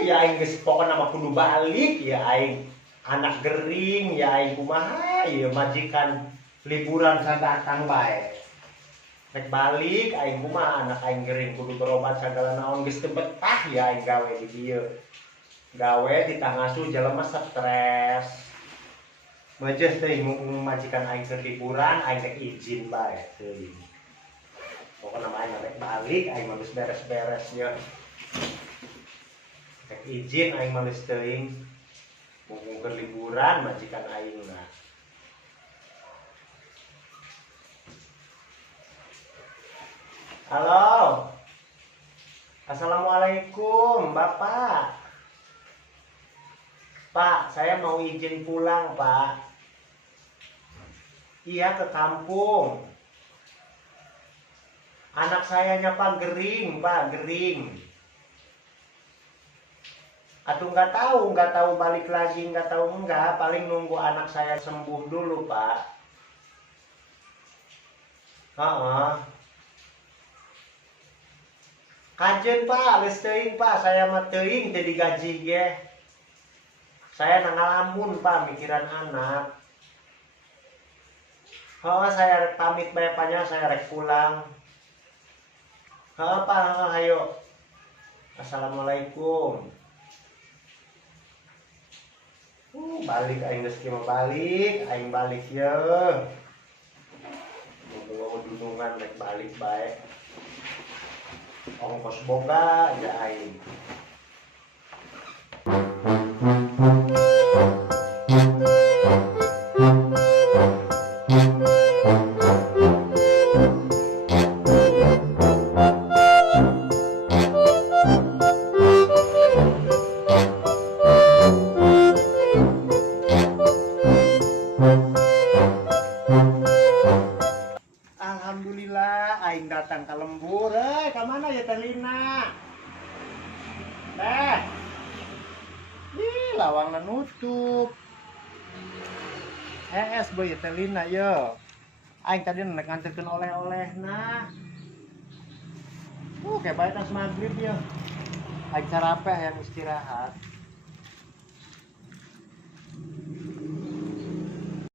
Ya aing geus pokona mah kudu balik ya aing anak gering ya aing kumaha ya majikan liburan sadatang bae. Rek balik aing kumaha anak aing gering kudu berobat sagala naon geus teu betah ya aing gawe di dieu. Gawe di tangasuh jelema stres. Majes teh majikan aing keur liburan aing rek izin bae teuing. Pokona mah aing rek balik aing mah geus beres-beres ya. Rek izin aing mah geus teuing. Mumpung keur liburan majikan aing na. Halo. Assalamualaikum, Bapak. Pak, saya mau izin pulang, Pak. Iya, ke kampung. Anak sayanya Pak gering, Pak, gering. Atuh nggak tahu balik lagi, nggak tahu enggak. Paling nunggu anak saya sembuh dulu, Pak. Heeh. Kajen Pak, geus teuing Pak, saya mah teuing teu digaji ge. Saya nangalamun Pak mikiran anak. Saya rek pamit bae Paknya, saya rek pulang. Pak, hayo. Assalamualaikum. Balik aing geus kieu balik, aing balik ye. Mumpung dudungan rek balik bae. Ongkos boga ya aing. Alhamdulillah aing datang ke lembur. Ka mana ya Teh Lina? Teh. Ih, lawangna nutup. Boy ya Teh Lina yo. Aing tadi nek nganterkeun oleh-olehna. Kayak bae tas magrib ya. Aing sarape yang istirahat.